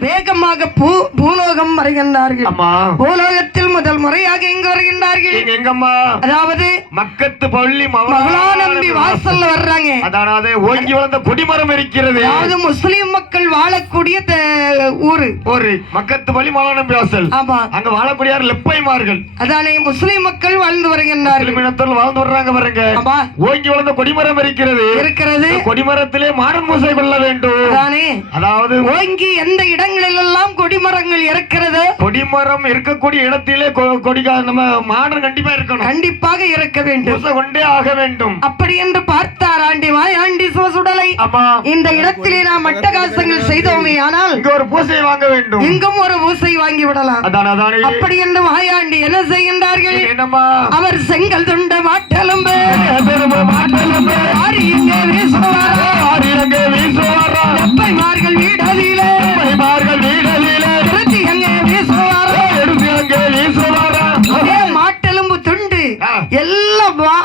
வேகமாக பூ பூலோகம் வருகின்றார்கள். பூலோகத்தில் முதல் முறையாக இங்கு வருகின்றார்கள். எங்கம்மா? அதாவது மக்கத்து பள்ளி மகளாநம்பி வாசல்ல வர்றாங்க. அதாவது ஓங்கி வளர்ந்த கொடிமரம் இருக்கிறது. அதாவது முஸ்லிம் மக்கள் வாழக்கூடிய ஊரு. ஒரு மக்கத்து பள்ளி மகளாநம்பி வாசல். ஆமா. அங்க வாழக்கூடியார் லெப்பைமார்கள். அதானே முஸ்லிம் மக்கள் வாழ்ந்து வருகின்றார்கள் இனத்தில் வாழ்ந்து வர்றாங்க பாருங்க. ஆமா. ஓங்கி வளர்ந்த கொடிமரம் இருக்கிறது. இருக்கிறது. இந்த கொடிமரத்திலே மாடன் பூசை கொள்ள வேண்டும். அதானே. அதாவது ஓங்கி எந்த இடங்களில் எல்லாம் கொடிமரங்கள் இருக்கிறது? கொடிமரம் இருக்கக்கூடிய இடத்திலே கொடிகா நம்ம மாடன் கண்டிப்பா இருக்கணும். கண்டிப்பாக இருக்க வேண்டும். கொண்டே ஆக வேண்டும். அப்படி என்று பார்த்தார் ஆண்டி வாய் ஆண்டி சிவசுடலை இந்த இடத்திலே நாம் அட்டகாசங்கள் செய்தோமே. ஆனால் பூசை வாங்க வேண்டும். இங்கும் ஒரு ஊசை வாங்கி விடலாம். அதான் அதானே. அப்படி என்று வாயாண்டி என்ன செய்கின்றார்கள்? அவர் செங்கல் துண்ட மாட்டெலும்பு